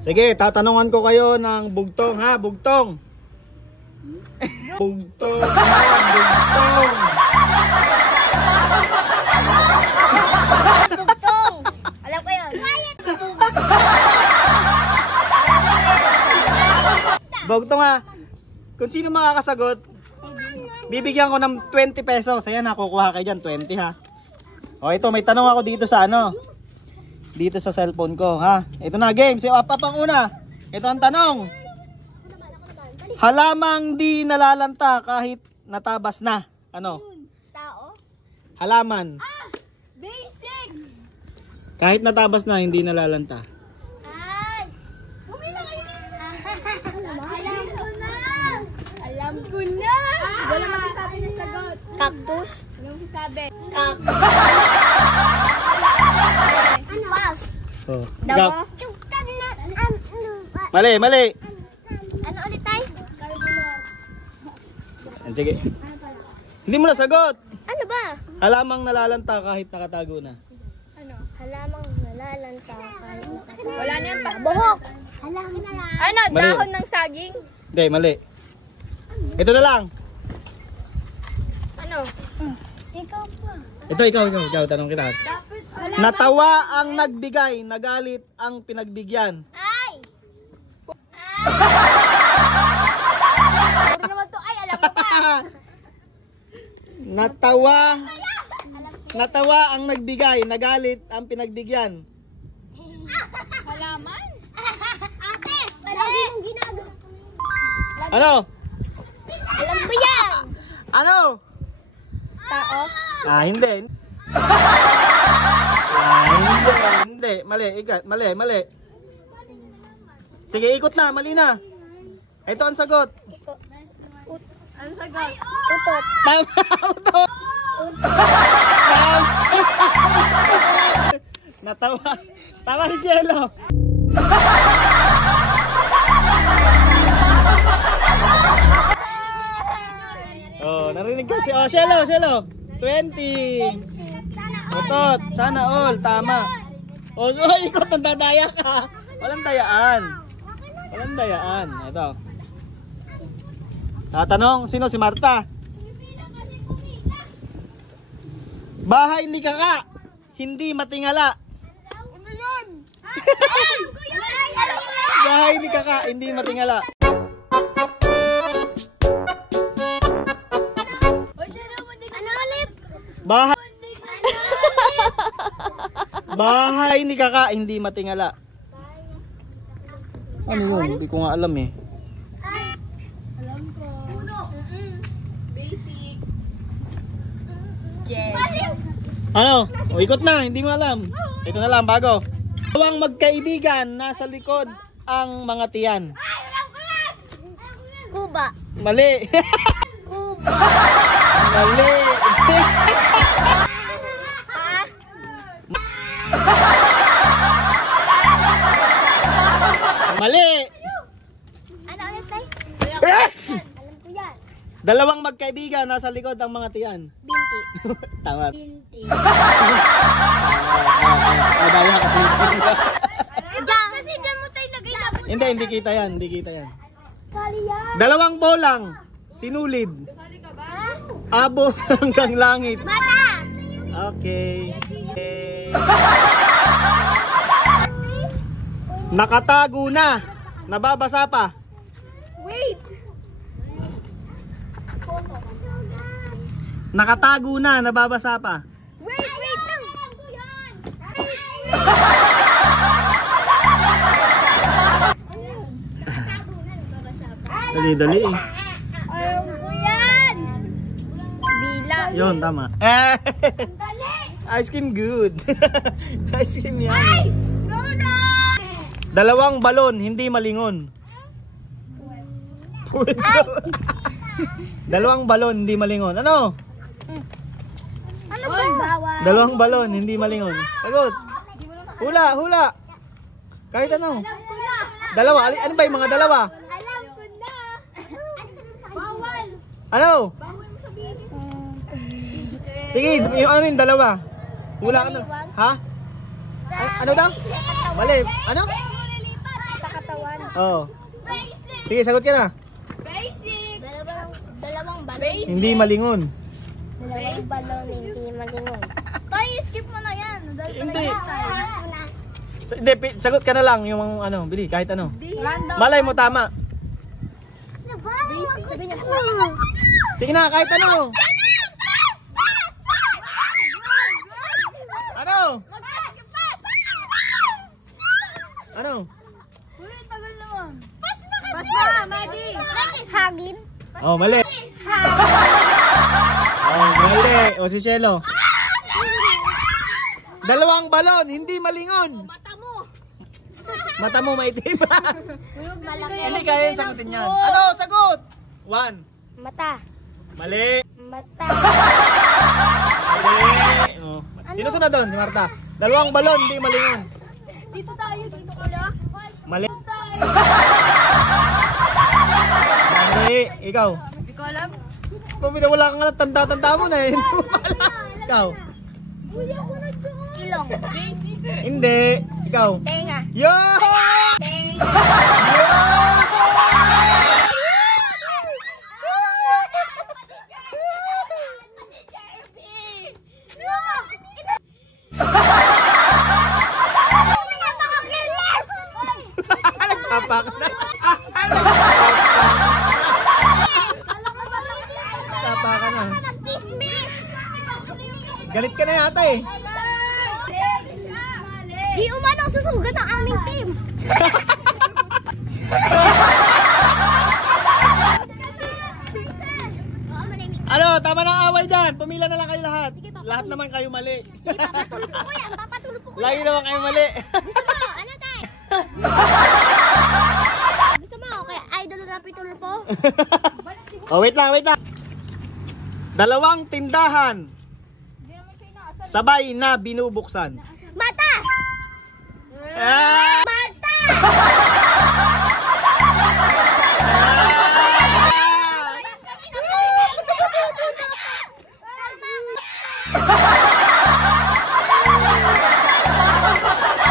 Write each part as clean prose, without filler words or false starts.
Sige, tatanungan ko kayo ng bugtong ha, bugtong. Bugtong ha, bugtong. Bugtong. Alam ko yun. Bugtong ha. Kung sino makakasagot, bibigyan ko ng 20 pesos. Ayan, nakukuha kayo dyan, 20 ha. O ito, may tanong ako dito sa ano. Dito sa cellphone ko ha. Ito na game, si pang una. Ito ang tanong. Halamang di nalalanta kahit natabas na. Ano? Tao? Halaman. Basic! Kahit natabas na, hindi nalalanta. Ay! Bumila kayo dito! Alam ko na! Alam ko na! Wala magsasabi ng sagot. Cactus? Walang magsasabi. Cactus. Pass. Oh. Dawa? Mali, mali. Ano ulit tayo? Sige. Hindi mo nasagot. Ano ba? Halamang nalalanta kahit nakatago na. Ano? Halamang nalalanta kahit nakatago. Wala na yan. Buhok! Halamang nalalanta. Ano? Mali. Dahon ng saging? Hindi, mali. Ito na lang. Ano? Ikaw pa. Ito, ikaw. Tanong kita. Natawa ang nagbigay, nagalit ang pinagbigyan. Ay! Puro naman to. Ay, alam mo pa. Natawa ang nagbigay, nagalit ang pinagbigyan. Halaman? Ate! Palagi mong ginagawa. Ano? Alam ko yan! Ano? Tao? Hindi. Hindi. Mali. Mali. Sige, ikot na. Mali na. Ito ang sagot. Ano sagot? Utot. Tama. Utot. Natawa. Tama si Cielo. Oh, narinig ka si Cielo. 20. Utot. Sana all. Tama. Oh, ikot. Ang dadaya ka. Walang dayaan. Ito. Tatanong, sino si Marta? Bahay ni Kaka, hindi matingala. Ano yun? Bahay ni Kaka, hindi matingala. Ano ulit? Bahay ni Kaka, hindi matingala. Ano yun? Hindi ko nga alam eh. Alam ko. Uno. Basic. Ano? O, ikot na, hindi mo alam. Ito na lang, bago. Dalawang magkaibigan, nasa likod ang mga tiyan. Kuba. Mali. Kuba. Mali. Mali. Ano ulit tayo? Alam ko yan. Dalawang magkaibigan, nasa likod ang mga tiyan. Binti. Tama. Binti. Madaya ka. Kasi dyan mo tayo lagay na. Hindi kita yan. Kali yan. Dalawang bolang, sinulid. Abot hanggang langit. Mata. Okay. Nakatago na. Nababasa pa. Wait. Nakatago na. Nababasa pa. Wait lang. Dali. Alam ko yan. Bila. Yun, tama. Ice cream good. Ice cream yan. Ay! No! Dalawang balon, hindi malingon. Dalawang balon, hindi malingon. Ano? Ano ba? Bawal. Dalawang balon, hindi malingon. Sagot. Hula. Kahit ano. Alam ko na. Dalawa. Ano ba yung mga dalawa? Alam ko na. Bawal. Ano? Bawal mo sabihin. Sige, yung ano yung dalawa? Hula ka na. Ha? Ano daw? Mali. Ano? Sa Oh. Sige, sagot ka na. Basic. Dalawang balon. Hindi malingon. Dalawang balon, hindi malingon. Tayo, skip mo na yan. Hindi. Hindi, sagot ka na lang yung ano, bili, kahit ano. Random. Malay mo tama. Basic. Sabi niya. Sige na, kahit ano. Ano? Ano? Uy, tagal naman. Pas na kasi. Pas na, Madi. Hagin. Oh, mali. Oh, mali. O si Shelo. Dalawang balon, hindi malingon. Mata mo. Mata mo maitim. Malaki. Hindi kaya yung sagutin yan. Ano? Sagot! 1. Mata. Mali. Mata. Mali. Oh. Sino sunod doon? Si Marta. Dalawang balon, hindi malingon. Dito tayo, dito ka lang. Mali. Mali. Ikaw. Hindi ko alam. Wala kang alam. Tanda-tanda mo na eh. Ikaw. Ilong. Basic. Hindi. Ikaw. Tenga. Yo! Tenga. Sapa ka na. Sapa ka na. Galit ka na yata eh. Di umano susugat ang aming team. Ano, tama na ang away dyan. Pumila na lang kayo lahat. Lahat naman kayo mali. Papatulog po yan. Papatulog po ko. Lagi naman kayo mali. Gusto mo? Ano tayo? Gusto mo? Kaya idol na pitulo po? Oh, wait lang, wait lang. Dalawang tindahan. Sabay na binubuksan. Mata! Ah! Mata!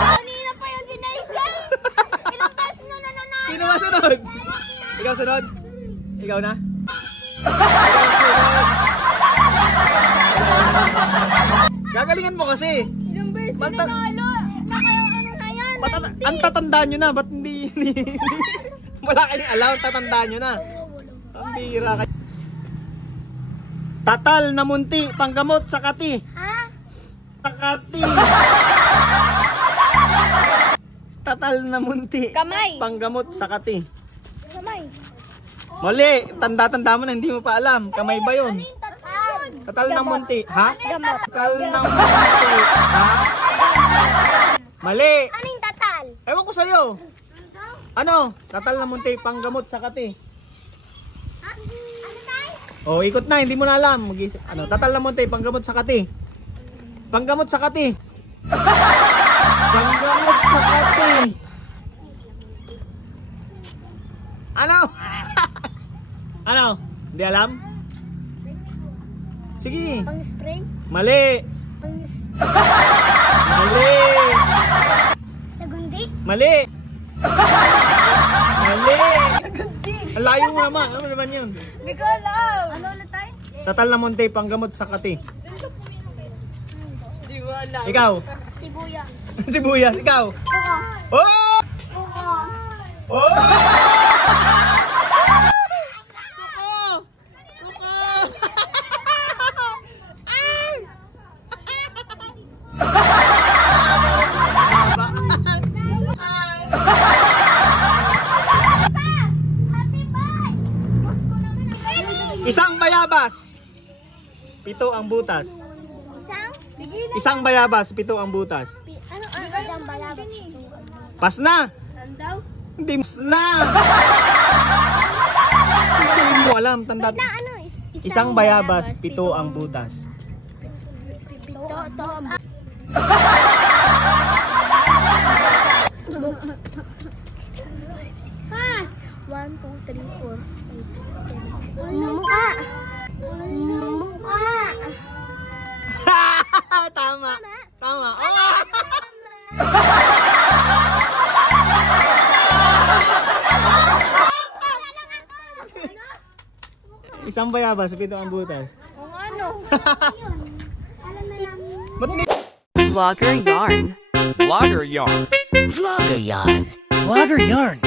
Kanina pa yung sinaysay. Ilang beses na nananalo. Sino masunod? Ikaw sunod? Ikaw na? Gagalingan mo kasi. Ilang beses na Mata- nanalo. Na kayo ano na yan? Ang tatandaan nyo na, ba't hindi wala kayong alam, tatandaan nyo na. Ang bira kayo. Tatal na munti, panggamot sa kati. Ha? Sa kati. Tatal na munti. Kamay. Panggamot sa kati. Kamay. Mali, tanda-tanda mo na, hindi mo pa alam. Kamay ba yun? Tatal. Tatal na munti. Ha? Gamot. Tatal na munti. Ha? Mali. Ano yung tatal? Ewan ko sa'yo. Ano? Tatal na munti, panggamot sa kati. Ha? Ano tayo? Oh, ikot na, hindi mo na alam. Mag-isip. Ano? Tatal na munti, panggamot sa kati. Panggamot sa kati. Panggamot sa kati. Ano? Ano? Hindi alam? Sige. Pang-spray? Mali. Mali. Nagundi? Mali. Mali. Ang layo mo naman. Ano naman yun? Hindi ko alam. Ano ulit tayo? Tatal na munti, panggamot sa kati. Hindi mo alam. Ikaw. Sibuya. Sibuyas. Ikaw. Buka. Oh! Buka. Oh! Isang bayabas, 7 ang butas. Isang? Isang bayabas, 7 ang butas. Ano ang balabas? Pas na. Tandaw? Hindi mas na. Hindi mo alam. Tanda. Na ano? Isang bayabas, 7 ang butas. Pas! 1, 2, 3, 4, 5, 6, 7. Mukha! Mukha! Tama. Tama. Oh! Isang bayabas, pito ang butas. Kung ano? Alam na lang. Ba't may... Vlogger yarn. Vlogger yarn. Vlogger yarn. Vlogger yarn.